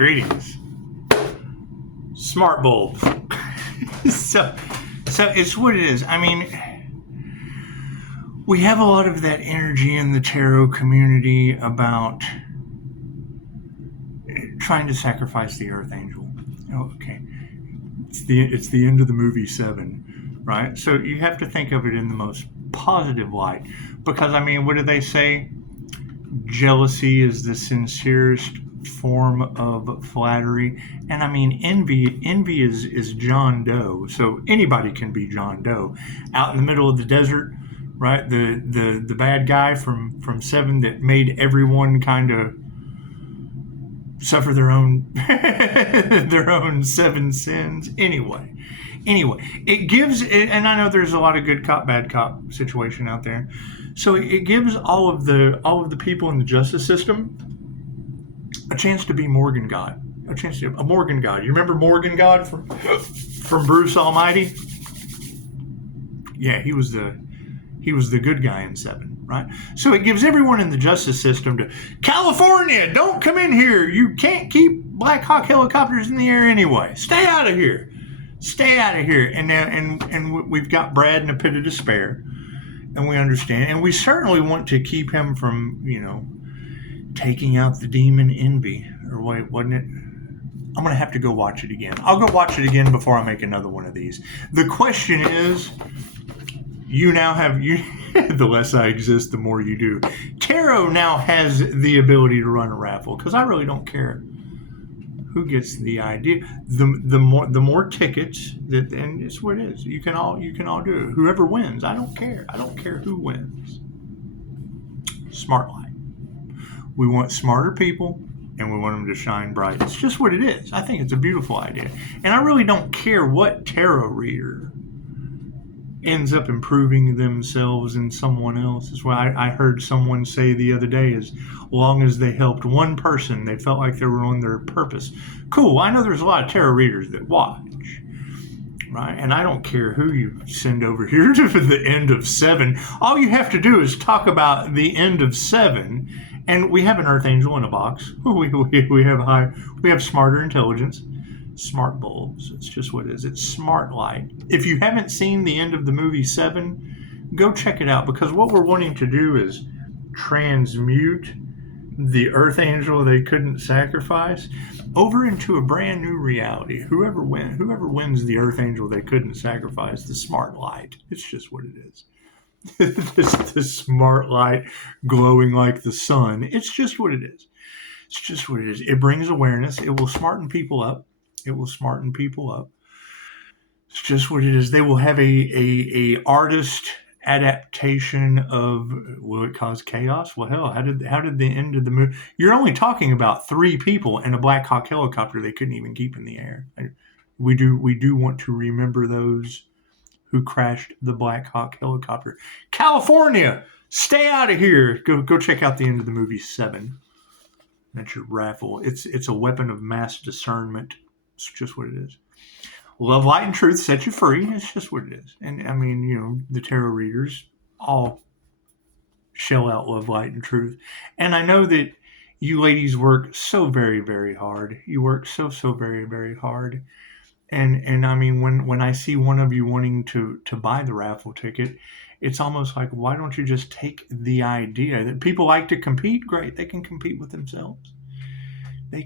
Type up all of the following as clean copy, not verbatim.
Greetings. Smart bulb. so it's what it is. I mean, we have a lot of that energy in the tarot community about trying to sacrifice the Earth Angel. Oh, okay. It's the end of the movie 7, right? So you have to think of it in the most positive light. Because, I mean, what do they say? Jealousy is the sincerest form of flattery. And I mean, envy is John Doe. So anybody can be John Doe. Out in the middle of the desert, right? The bad guy from 7 that made everyone kind of suffer their own their own 7 sins. Anyway, it gives, and I know there's a lot of good cop, bad cop situation out there. So it gives all of the people in the justice system a chance to be Morgan God. A Morgan God. You remember Morgan God from Bruce Almighty? Yeah, he was the good guy in 7, right? So it gives everyone in the justice system to, California, don't come in here. You can't keep Black Hawk helicopters in the air anyway. Stay out of here. Stay out of here. And we've got Brad in a pit of despair, and we understand, and we certainly want to keep him from, taking out the demon envy. Or wait, wasn't it? I'm going to have to go watch it again. I'll go watch it again before I make another one of these. The question is, you now have, the less I exist, the more you do. Tarot now has the ability to run a raffle, because I really don't care who gets the idea. The more tickets, and it's what it is. You can all do it. Whoever wins, I don't care. I don't care who wins. Smart light. We want smarter people, and we want them to shine bright. It's just what it is. I think it's a beautiful idea. And I really don't care what tarot reader ends up improving themselves in someone else. That's why I heard someone say the other day, as long as they helped one person, they felt like they were on their purpose. Cool. I know there's a lot of tarot readers that watch, right? And I don't care who you send over here to the end of 7. All you have to do is talk about the end of 7. And we have an Earth Angel in a box. We have smarter intelligence, smart bulbs. It's just what it is. It's smart light. If you haven't seen the end of the movie 7, go check it out, because what we're wanting to do is transmute the Earth Angel they couldn't sacrifice over into a brand new reality. Whoever wins the Earth Angel they couldn't sacrifice, the smart light. It's just what it is. this smart light glowing like the sun. It's just what it is. It's just what it is. It brings awareness. It will smarten people up. It's just what it is. They will have a artist adaptation of, will it cause chaos? Well, hell, how did the end of the movie? You're only talking about 3 people and a Black Hawk helicopter they couldn't even keep in the air. We do want to remember those who crashed the Black Hawk helicopter. California, stay out of here. Go check out the end of the movie 7. That's your raffle. It's a weapon of mass discernment. It's just what it is. Love, light, and truth set you free. It's just what it is. And I mean, the tarot readers all shell out love, light, and truth. And I know that you ladies work so very, very hard. You work so very, very hard. And I mean, when I see one of you wanting to buy the raffle ticket, it's almost like, why don't you just take the idea that people like to compete? Great, they can compete with themselves. And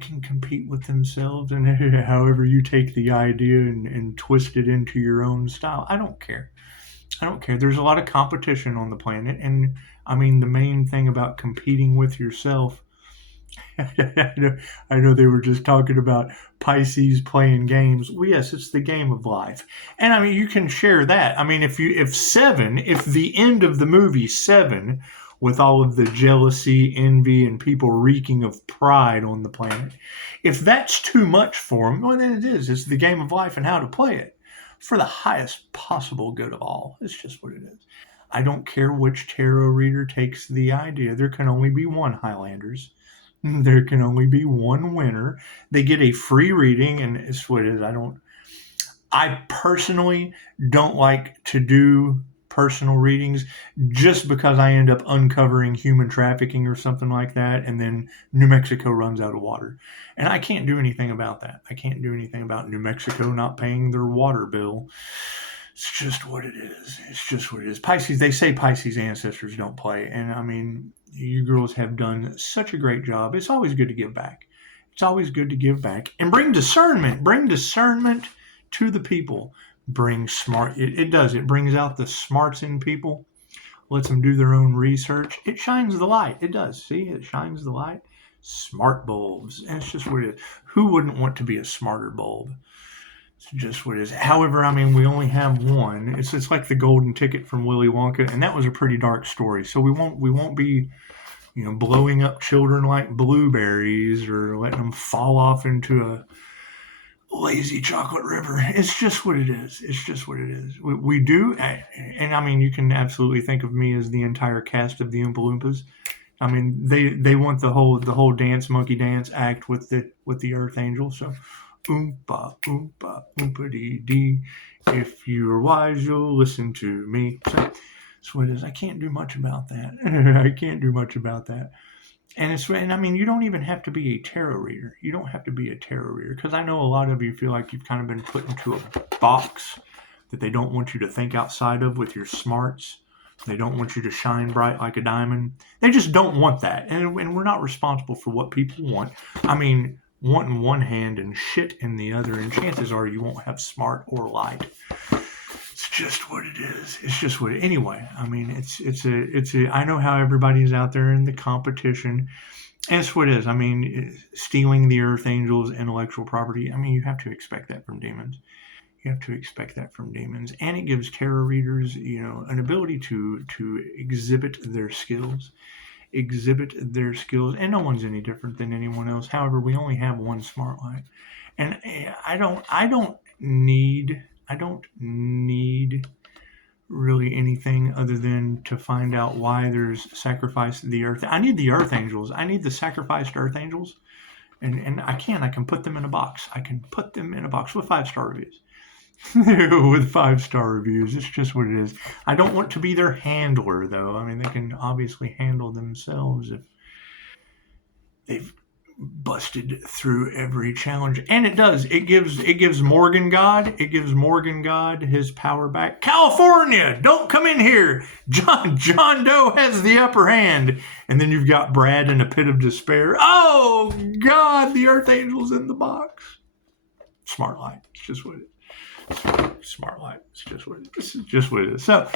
however you take the idea and twist it into your own style, I don't care. There's a lot of competition on the planet, and I mean, the main thing about competing with yourself, I know they were just talking about Pisces playing games. Well, yes, it's the game of life. And I mean, you can share that. I mean, if the end of the movie 7, with all of the jealousy, envy, and people reeking of pride on the planet, if that's too much for them, well, then it is. It's the game of life and how to play it for the highest possible good of all. It's just what it is. I don't care which tarot reader takes the idea. There can only be one Highlanders. There can only be one winner. They get a free reading, and it's what it is. I personally don't like to do personal readings just because I end up uncovering human trafficking or something like that, and then New Mexico runs out of water. And I can't do anything about that. I can't do anything about New Mexico not paying their water bill. It's just what it is. It's just what it is. Pisces, they say Pisces ancestors don't play. And I mean, you girls have done such a great job. It's always good to give back. It's always good to give back and bring discernment. Bring discernment to the people. Bring smart. It does. It brings out the smarts in people. Lets them do their own research. It shines the light. It does. See, it shines the light. Smart bulbs. And it's just what it is. Who wouldn't want to be a smarter bulb? It's just what it is. However, I mean, we only have one. It's like the golden ticket from Willy Wonka, and that was a pretty dark story. So we won't be, blowing up children like blueberries or letting them fall off into a lazy chocolate river. It's just what it is. It's just what it is. We do, and I mean, you can absolutely think of me as the entire cast of the Oompa Loompas. I mean, they want the whole dance, monkey dance act with the Earth Angel. So. Oompa, oompa, oompa dee dee. If you're wise, you'll listen to me. So that's what it is. I can't do much about that. I can't do much about that. And I mean, you don't even have to be a tarot reader. You don't have to be a tarot reader, because I know a lot of you feel like you've kind of been put into a box that they don't want you to think outside of with your smarts. They don't want you to shine bright like a diamond. They just don't want that. And we're not responsible for what people want. I mean, want in one hand and shit in the other, and chances are you won't have smart or light. It's just what it is. It's just what anyway. I mean, it's a I know how everybody's out there in the competition, and it's what it is. I mean, stealing the Earth Angel's intellectual property. I mean, you have to expect that from demons. You have to expect that from demons, and it gives tarot readers, an ability to exhibit their skills. And no one's any different than anyone else. However, we only have one smart light, and I don't need really anything other than to find out why there's sacrifice of the earth. I need the Earth Angels. I need the sacrificed Earth Angels, and I can put them in a box. I can put them in a box with 5-star reviews. With 5-star reviews. It's just what it is. I don't want to be their handler, though. I mean, they can obviously handle themselves if they've busted through every challenge. And it does. It gives Morgan God. It gives Morgan God his power back. California, don't come in here. John Doe has the upper hand. And then you've got Brad in a pit of despair. Oh, God, the Earth Angel's in the box. Smart light. It's just what it is. Smart light. It's just what it is. So,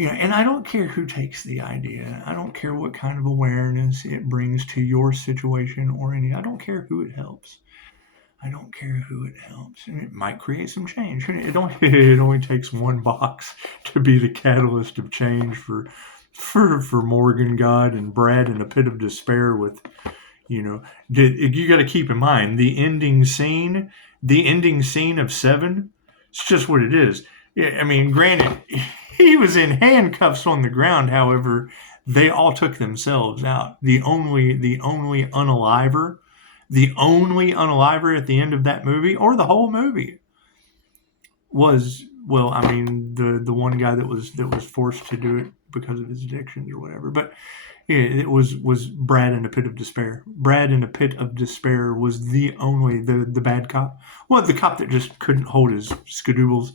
and I don't care who takes the idea. I don't care what kind of awareness it brings to your situation or I don't care who it helps. I don't care who it helps. And it might create some change. It only takes one box to be the catalyst of change for Morgan God and Brad in a pit of despair with, you got to keep in mind the ending scene of 7. It's just what it is. Yeah, I mean, granted, he was in handcuffs on the ground. However, they all took themselves out. The only unaliver at the end of that movie, or the whole movie, was, well, I mean, the one guy that was forced to do it because of his addictions or whatever. But yeah, it was Brad in a pit of despair. Brad in a pit of despair was the bad cop. Well, the cop that just couldn't hold his skadoobles.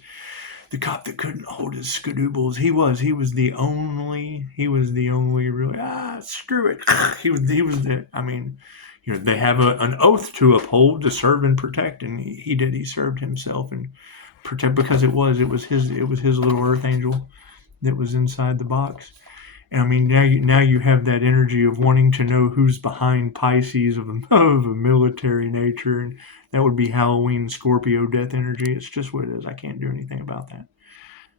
The cop that couldn't hold his skadoobles. He was the only really, screw it. He was the, I mean, they have an oath to uphold, to serve and protect, and he did. He served himself and protect, because it was his little Earth Angel that was inside the box. And I mean, now you have that energy of wanting to know who's behind Pisces of a military nature, and that would be Halloween Scorpio death energy. It's just what it is. I can't do anything about that.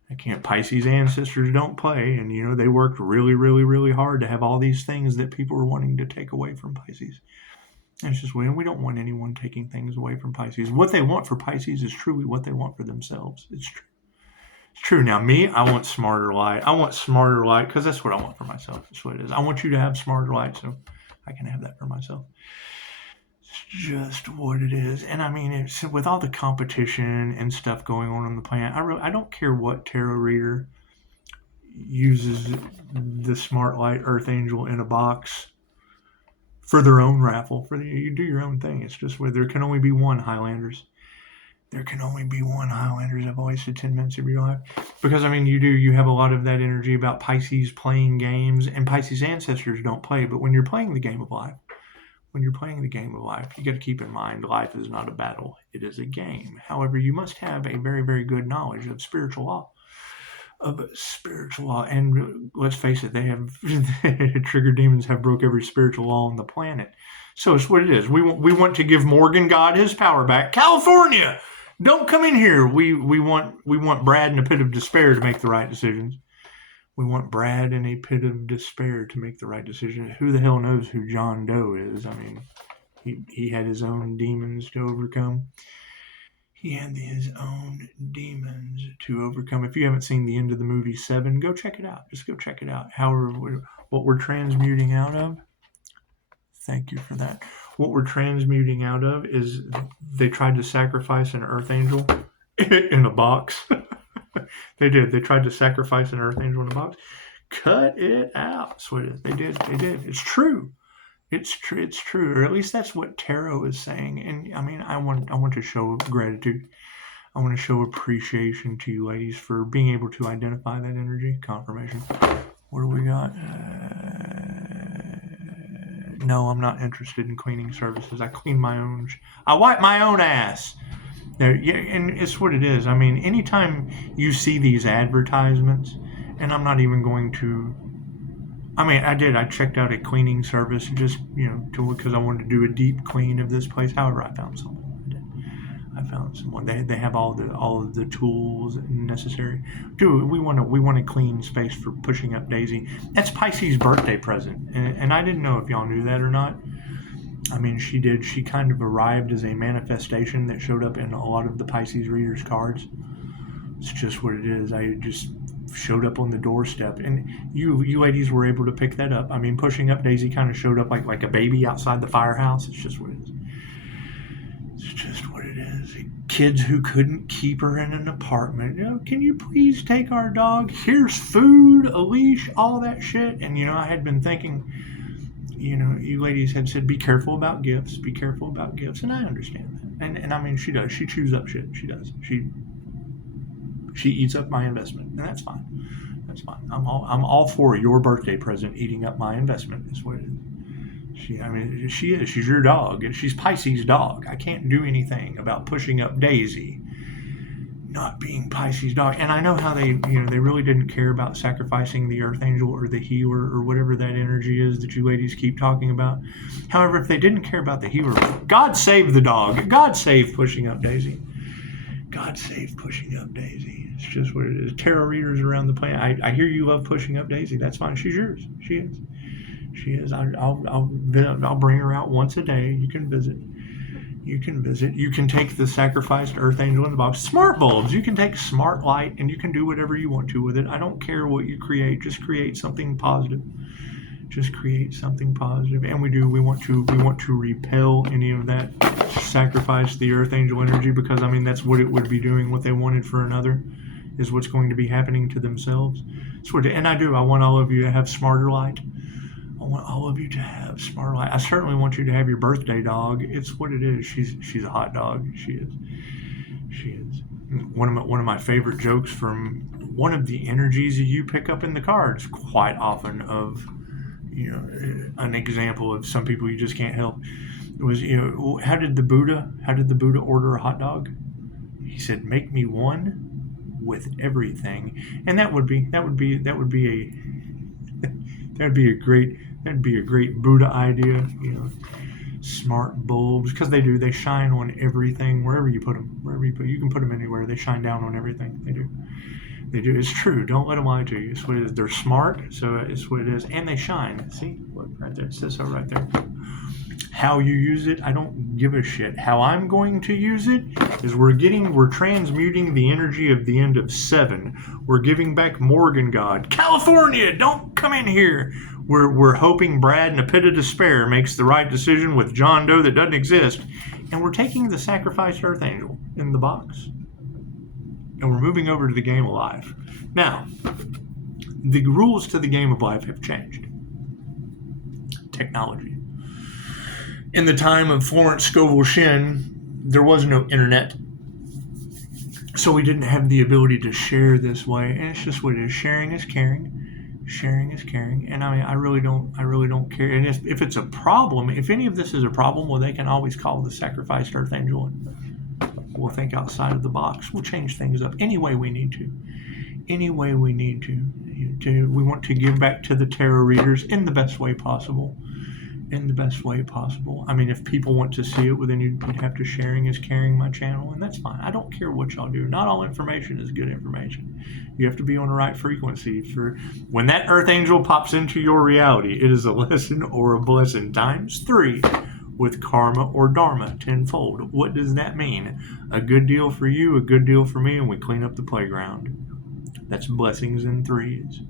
I can't. Pisces ancestors don't play, and they worked really, really, really hard to have all these things that people are wanting to take away from Pisces. And it's just we don't want anyone taking things away from Pisces. What they want for Pisces is truly what they want for themselves. It's true. It's true. Now, me, I want smarter light. I want smarter light because that's what I want for myself. That's what it is. I want you to have smarter light so I can have that for myself. It's just what it is. And I mean, it's, with all the competition and stuff going on the planet, I don't care what tarot reader uses the Smart Light Earth Angel in a box for their own raffle. You do your own thing. It's just where there can only be one Highlanders. There can only be one Highlanders. I've always said 10 minutes of your life. Because, I mean, you have a lot of that energy about Pisces playing games, and Pisces ancestors don't play. But when you're playing the game of life, you got to keep in mind life is not a battle. It is a game. However, you must have a very, very good knowledge of spiritual law. And let's face it, trigger demons have broke every spiritual law on the planet. So it's what it is. We want to give Morgan God his power back. California, don't come in here. We want Brad in a pit of despair to make the right decisions. We want Brad in a pit of despair to make the right decision. Who the hell knows who John Doe is? I mean, he had his own demons to overcome. He had his own demons to overcome. If you haven't seen the end of the movie 7, go check it out. Just go check it out. However, what we're transmuting out of, thank you for that. What we're transmuting out of is they tried to sacrifice an earth angel in a box. They did. They tried to sacrifice an earth angel in a box. Cut it out. That's what it is. They did. It's true. It's true, or at least that's what tarot is saying. And I mean, I want to show gratitude. I want to show appreciation to you ladies for being able to identify that energy. Confirmation. What do we got? No, I'm not interested in cleaning services. I clean my own. I wipe my own ass. Yeah, and it's what it is. I mean, anytime you see these advertisements, and I'm not even going to. I mean, I checked out a cleaning service just, because I wanted to do a deep clean of this place. However, I found someone. I found someone. They have all of the tools necessary. Dude, we want a clean space for pushing up Daisy. That's Pisces' birthday present, and I didn't know if y'all knew that or not. I mean, she did. She kind of arrived as a manifestation that showed up in a lot of the Pisces readers' cards. It's just what it is. I just showed up on the doorstep, and you ladies were able to pick that up. I mean, pushing up Daisy kind of showed up like a baby outside the firehouse. It's just what it is. It's just what it is. Kids who couldn't keep her in an apartment. Can you please take our dog? Here's food, a leash, all that shit. And I had been thinking, you ladies had said, be careful about gifts. Be careful about gifts, and I understand that. And I mean, she does. She chews up shit. She does. She eats up my investment, and that's fine. That's fine. I'm all for your birthday present eating up my investment. That's what it is. She is. She's your dog. She's Pisces' dog. I can't do anything about pushing up Daisy not being Pisces' dog. And I know how they really didn't care about sacrificing the earth angel or the healer or whatever that energy is that you ladies keep talking about. However, if they didn't care about the healer, God save the dog. God save pushing up Daisy. God save pushing up Daisy. It's just what it is. Tarot readers around the planet. I hear you love pushing up Daisy. That's fine. She's yours. She is. She is. I'll bring her out once a day. You can visit. You can take the sacrificed earth angel in the box. Smart bulbs. You can take smart light and you can do whatever you want to with it. I don't care what you create. Just create something positive. Just create something positive. And we want to repel any of that sacrifice the earth angel energy, because I mean that's what it would be doing. What they wanted for another is what's going to be happening to themselves. And I want all of you to have smarter light. I want all of you to have smarter light. I certainly want you to have your birthday dog. It's what it is. She's a hot dog. She is. One of my favorite jokes from one of the energies you pick up in the cards quite often of an example of some people you just can't help. It was, how did the Buddha order a hot dog? He said, "Make me one with everything." And that would be a great Buddha idea. Smart bulbs, because they shine on everything wherever you put them. You can put them anywhere. They shine down on everything. They do. It's true. Don't let them lie to you. It's what it is. They're smart, so it's what it is. And they shine. See? Look, right there. It says so right there. How you use it, I don't give a shit. How I'm going to use it is we're transmuting the energy of the end of 7. We're giving back Morgan God. California, don't come in here. We're hoping Brad in a pit of despair makes the right decision with John Doe that doesn't exist. And we're taking the sacrificed earth angel in the box. And we're moving over to the game of life. Now, The rules to the game of life have changed. Technology. In the time of Florence Scovel Shinn, there was no internet. So we didn't have the ability to share this way. And it's just what it is. Sharing is caring. Sharing is caring. And I mean, I really don't care. And if it's a problem, if any of this is a problem, well, they can always call the sacrificed Earth Angel and we'll think outside of the box. We'll change things up any way we need to. Any way we need to. We want to give back to the tarot readers in the best way possible. In the best way possible. I mean, if people want to see it, well, then you'd have to sharing is caring my channel, and that's fine. I don't care what y'all do. Not all information is good information. You have to be on the right frequency for when that Earth Angel pops into your reality. It is a lesson or a blessing times 3 with karma or dharma tenfold. What does that mean? A good deal for you, a good deal for me, and we clean up the playground. That's blessings in 3s.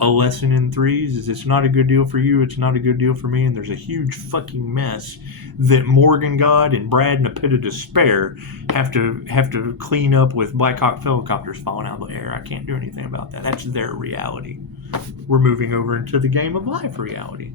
A lesson in 3s is it's not a good deal for you, it's not a good deal for me, and there's a huge fucking mess that Morgan God and Brad in a pit of despair have to clean up with Black Hawk helicopters falling out of the air. I can't do anything about that. That's their reality. We're moving over into the game of life reality.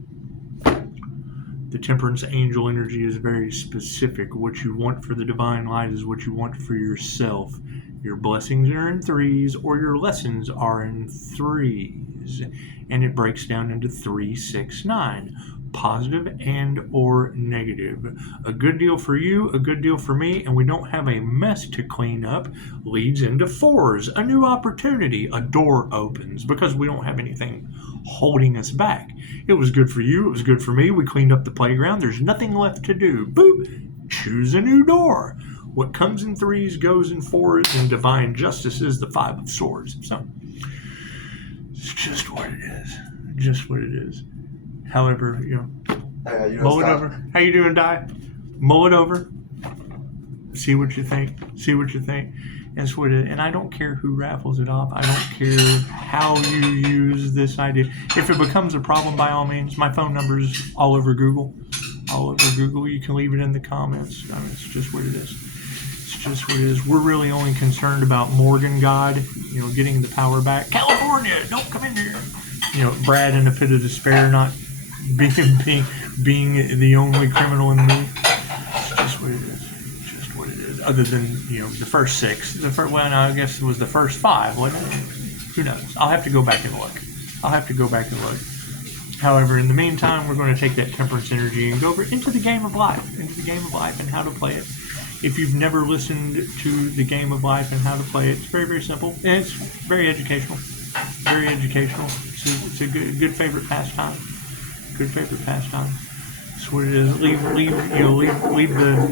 The Temperance Angel energy is very specific. What you want for the divine light is what you want for yourself. Your blessings are in 3s or your lessons are in 3s. And it breaks down into 3, 6, 9. Positive and or negative. A good deal for you, a good deal for me, and we don't have a mess to clean up leads into 4s. A new opportunity, a door opens because we don't have anything holding us back. It was good for you, it was good for me. We cleaned up the playground. There's nothing left to do. Boop! Choose a new door. What comes in 3s goes in 4s, and divine justice is the 5 of swords. So, it's just what it is. Just what it is. However, mull it over. How you doing, Di? Mull it over. See what you think. See what you think. That's what it is. And I don't care who raffles it off. I don't care how you use this idea. If it becomes a problem, by all means, my phone number is all over Google. All over Google. You can leave it in the comments. I mean, it's just what it is. Just what it is. We're really only concerned about Morgan God, getting the power back. California, don't come in here. Brad in a pit of despair, not being the only criminal in the movie. It's just what it is. Just what it is. Other than the first 6, I guess it was the first 5, wasn't it? Who knows? I'll have to go back and look. However, in the meantime, we're going to take that temperance energy and go over into the game of life, and how to play it. If you've never listened to the game of life and how to play it, it's very, very simple. And it's very educational. Very educational. It's a good favorite pastime. Good favorite pastime. That's what it is. Leave the...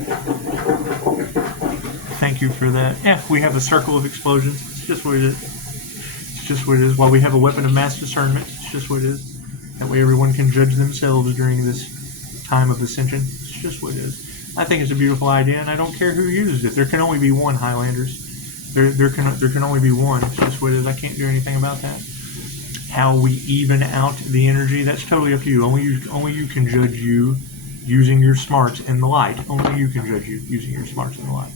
Thank you for that. Yeah, we have a circle of explosions. It's just what it is. It's just what it is. While we have a weapon of mass discernment, it's just what it is. That way everyone can judge themselves during this time of ascension. It's just what it is. I think it's a beautiful idea, and I don't care who uses it. There can only be one, Highlanders. There can only be one. It's just what it is. I can't do anything about that. How we even out the energy, that's totally up to you. Only you can judge you using your smarts in the light. Only you can judge you using your smarts in the light.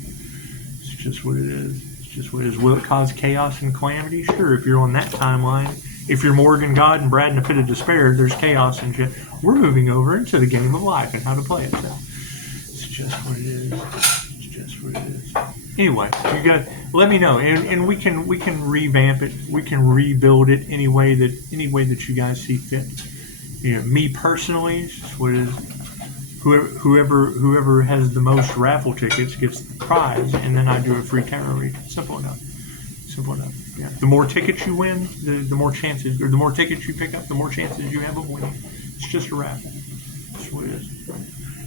It's just what it is. It's just what it is. Will it cause chaos and calamity? Sure, if you're on that timeline. If you're Morgan God and Brad in a pit of despair, there's chaos and shit. We're moving over into the game of life and how to play it. So. Just what it is. It's just what it is. Anyway, you guys, let me know, and we can revamp it. We can rebuild it any way that you guys see fit. Me personally, it's just what it is. Whoever has the most raffle tickets gets the prize, and then I do a free tarot reading. Simple enough. Yeah. The more tickets you win, the more chances, or the more tickets you pick up, the more chances you have of winning. It's just a raffle. That's what it is.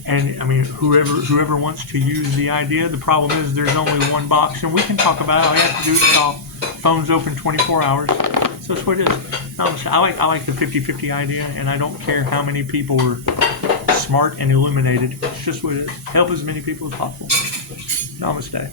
And I mean, whoever wants to use the idea, the problem is there's only one box, and we can talk about it. All you have to do is call. Phone's open 24 hours. So that's what it is. I like the 50-50 idea, and I don't care how many people are smart and illuminated. It's just what it is. Help as many people as possible. Namaste.